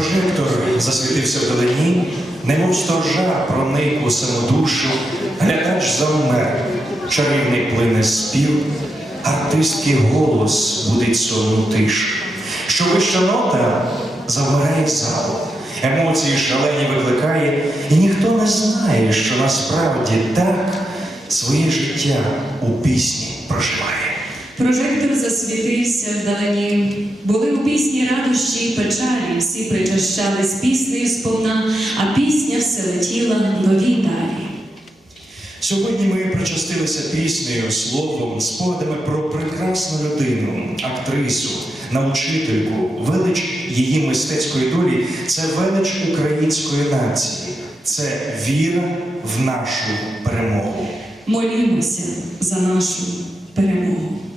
Прожектор засвітився вдалині, немов сторожа проник у саму душу, глядач завмер, чарівний плине спів, артистський голос будить сонну тишу. Що вища нота завмирає зал, емоції шалені викликає, і ніхто не знає, що насправді так своє життя у пісні проживає. Прожектор засвітився вдалині. Були у пісні радощі й печалі, всі причащались піснею сповна, а пісня все летіла нові далі. Сьогодні ми причастилися піснею, словом, спогадами про прекрасну людину, актрису, научительку, велич її мистецької долі це велич української нації, це віра в нашу перемогу. Молімося за нашу перемогу.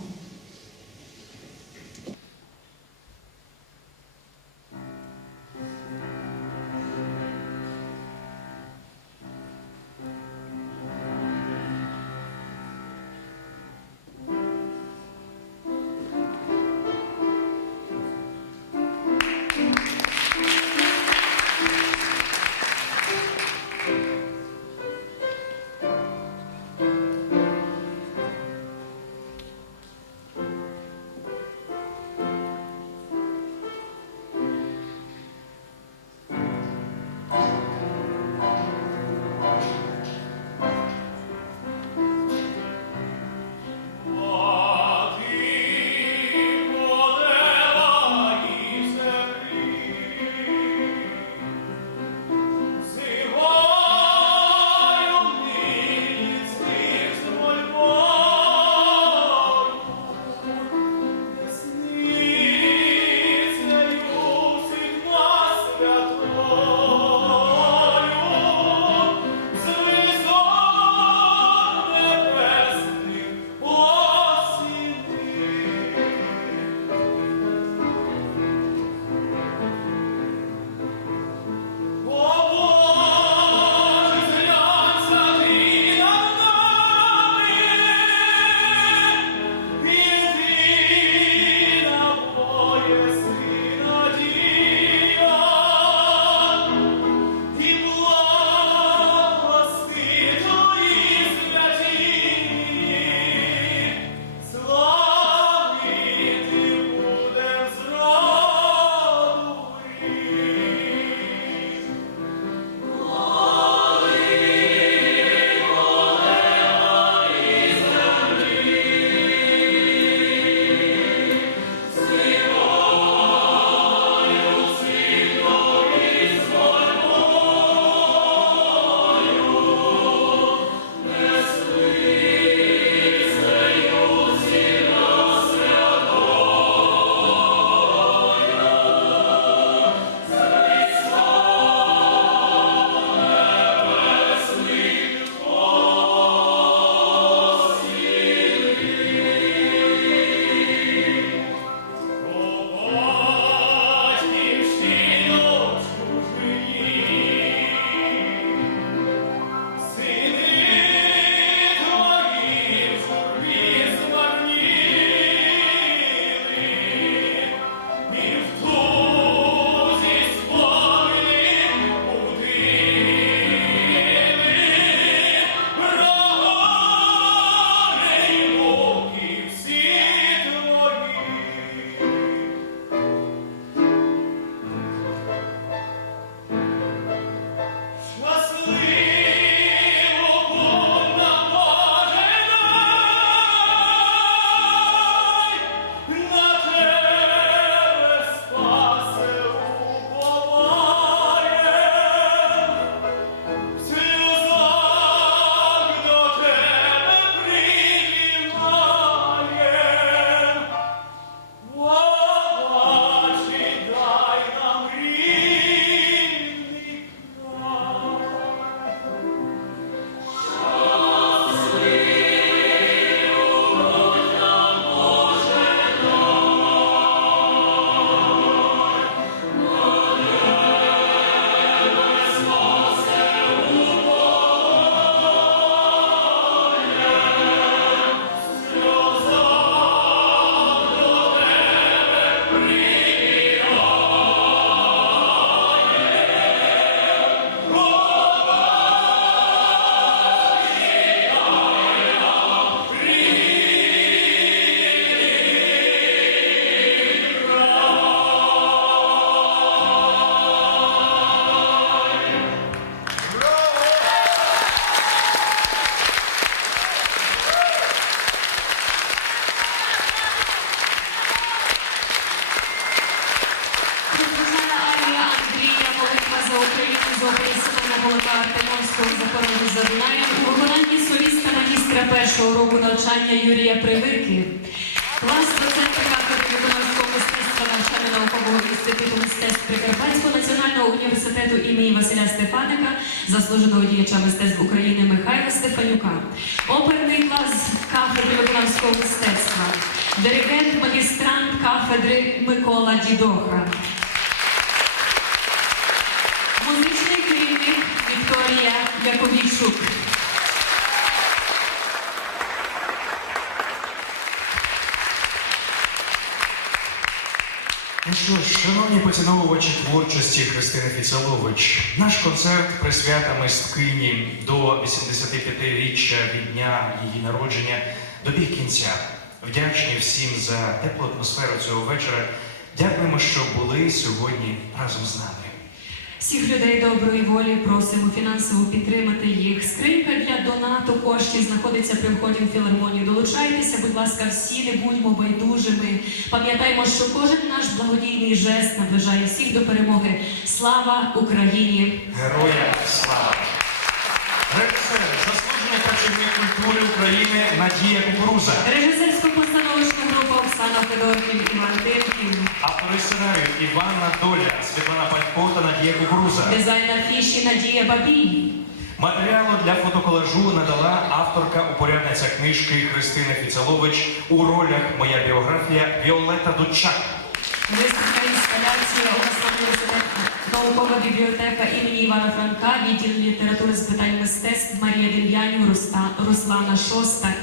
Першого року навчання Юрія Привирки. Клас доцента кафедри виконавського мистецтва навчально-наукового інституту мистецтв Прикарпатського національного університету імені Василя Стефаника, заслуженого діяча мистецтв України Михайла Стефанюка. Оперний клас кафедри виконавського мистецтва. Диригент, магістрант кафедри Микола Дідоха. Музичний керівник Вікторія Яковійчук. Що ж, шановні поціновувачі творчості Христини Фіцелович, наш концерт присвята мисткині до 85-річчя від дня її народження добіг кінця. Вдячні всім за теплу атмосферу цього вечора. Дякуємо, що були сьогодні разом з нами. Всіх людей доброї волі просимо фінансово підтримати коштів знаходиться при вході в філармонію. Долучайтеся, будь ласка, всі не будьмо байдужими. Пам'ятаймо, що кожен наш благодійний жест наближає всіх до перемоги. Слава Україні! Героям слава! Режисер, заслужений працівник культури України Надія Кукуруза. Режисерсько-постановочна група Оксана Федорків, Іван Тимків. Автори сценарію Іванна Доля, Світлана Палько та Надія Кукуруза. Дизайн афіші Надія Бабій. Матеріалу для фотоколажу надала авторка упорядниця книжки Христина Фіцелович у ролях Моя біографія Віолета Дучак. Виставка інсталяція обласна наукова бібліотека імені Івана Франка, відділ літератури з питань мистецтв Марія Дем'янів, Руслана Шостак.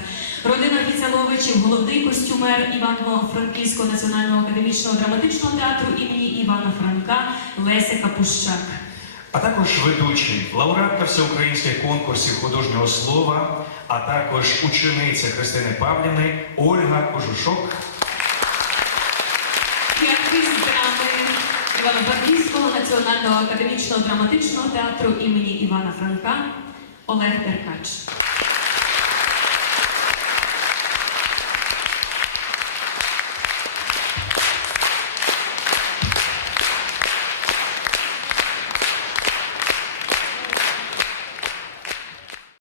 Родина Фіцеловичів, головний костюмер Івано-Франківського національного академічного драматичного театру імені Івана Франка Леся Капущак. А також ведучий, лауреатка всеукраїнських конкурсів художнього слова, а також учениця Христини Павлівни Ольга Кожушок. Івано-Франківського національного академічного драматичного театру імені Івана Франка Олег Деркач.